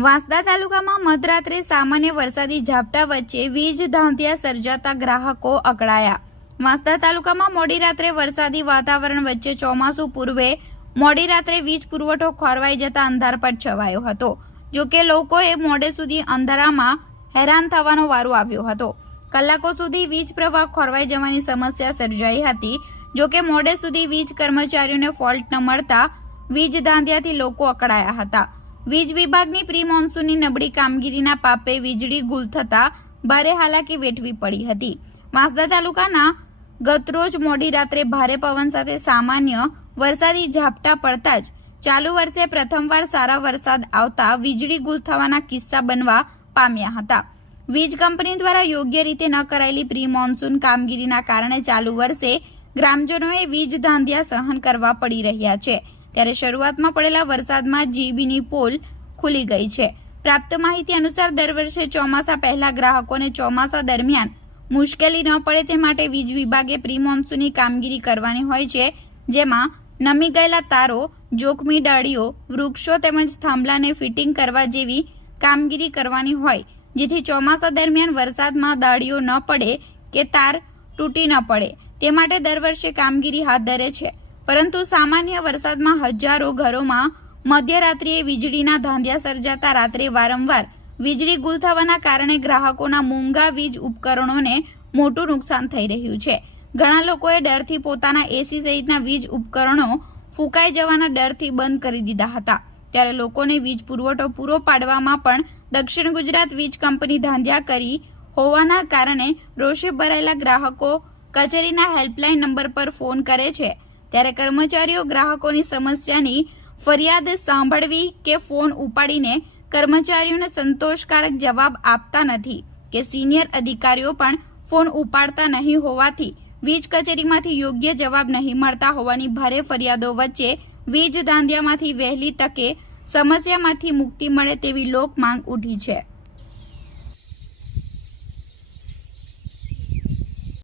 વાંસદા તાલુકામાં મધરાત્રે સામાન્ય વરસાદી ઝાપટા વચ્ચે વીજ ધાંધિયા સર્જાતા ગ્રાહકો અકળાયા। વાંસદા તાલુકામાં મોડી રાત્રે વરસાદી વાતાવરણ વચ્ચે ચોમાસું પૂર્વે મોડી રાત્રે વીજ પુરવઠો ખોરવાઈ જતા અંધારપટ છવાયો હતો। જો કે લોકોએ મોડે સુધી અંધારામાં હેરાન થવાનો વારો આવ્યો હતો। કલાકો સુધી વીજ પ્રવાહ ખોરવાઈ જવાની સમસ્યા સર્જાઈ હતી। જો કે મોડે સુધી વીજ કર્મચારીઓને ફોલ્ટ ન મળતા વીજ ધાંધિયાથી લોકો અકળાયા હતા। વીજ વિભાગની પ્રી મોન્સૂનની નબળી કામગીરીના પાપે વીજળી ગુલ થતા ભારે હાલાકી વેઠવી પડી હતી। વાંસદા તાલુકાના ગતરોજ મોડી રાત્રે ભારે પવન સાથે સામાન્ય વરસાદી ઝાપટા પડતા જ ચાલુ વર્ષે પ્રથમવાર સારા વરસાદ આવતા વીજળી ગુલ થવાના કિસ્સા બનવા પામ્યા હતા। વીજ કંપની દ્વારા યોગ્ય રીતે ન કરાયેલી પ્રી મોન્સૂન કામગીરીના કારણે ચાલુ વર્ષે ગ્રામજનોએ વીજ ધાંધિયા સહન કરવા પડી રહ્યા છે। ત્યારે શરૂઆતમાં પડેલા વરસાદમાં જીબીની પોલ ખુલી ગઈ છે। પ્રાપ્ત માહિતી અનુસાર દર વર્ષે ચોમાસા પહેલા ગ્રાહકોને ચોમાસા દરમિયાન મુશ્કેલી ન પડે તે માટે વીજ વિભાગે પ્રી મોન્સૂનની કામગીરી કરવાની હોય છે, જેમાં નમી ગયેલા તારો, જોખમી ડાળીઓ, વૃક્ષો તેમજ થાંભલાને ફિટિંગ કરવા જેવી કામગીરી કરવાની હોય, જેથી ચોમાસા દરમિયાન વરસાદમાં ડાળીઓ ન પડે કે તાર તૂટી ન પડે તે માટે દર વર્ષે કામગીરી હાથ ધરે છે। પરંતુ સામાન્ય વરસાદમાં હજારો ઘરોમાં મધ્યરાત્રિએ વીજળીના ધાંધિયા સર્જાતા રાત્રે વારંવાર વીજળી ગુલ થવાના કારણે ગ્રાહકોના મોંઘા વીજ ઉપકરણોને મોટું નુકસાન થઈ રહ્યું છે। ઘણા લોકોએ ડરથી પોતાના એસી સહિતના વીજ ઉપકરણો ફૂંકાઈ જવાના ડરથી બંધ કરી દીધા હતા। ત્યારે લોકોને વીજ પુરવઠો પૂરો પાડવામાં પણ દક્ષિણ ગુજરાત વીજ કંપની ધાંધિયા કરી હોવાના કારણે રોષે ભરાયેલા ગ્રાહકો કચેરીના હેલ્પલાઇન નંબર પર ફોન કરે છે। ત્યારે કર્મચારીઓ ગ્રાહકોની સમસ્યાની ફરિયાદ સાંભળવી કે ફોન ઉપાડીને કર્મચારીઓને સંતોષકારક જવાબ આપતા નથી કે સિનિયર અધિકારીઓ પણ ફોન ઉપાડતા નહીં હોવાથી વીજ કચેરીમાંથી યોગ્ય જવાબ નહીં મળતા હોવાની ભારે ફરિયાદો વચ્ચે વીજ ધાંધિયામાંથી વહેલી તકે સમસ્યામાંથી મુક્તિ મળે તેવી લોક માંગ ઉઠી છે।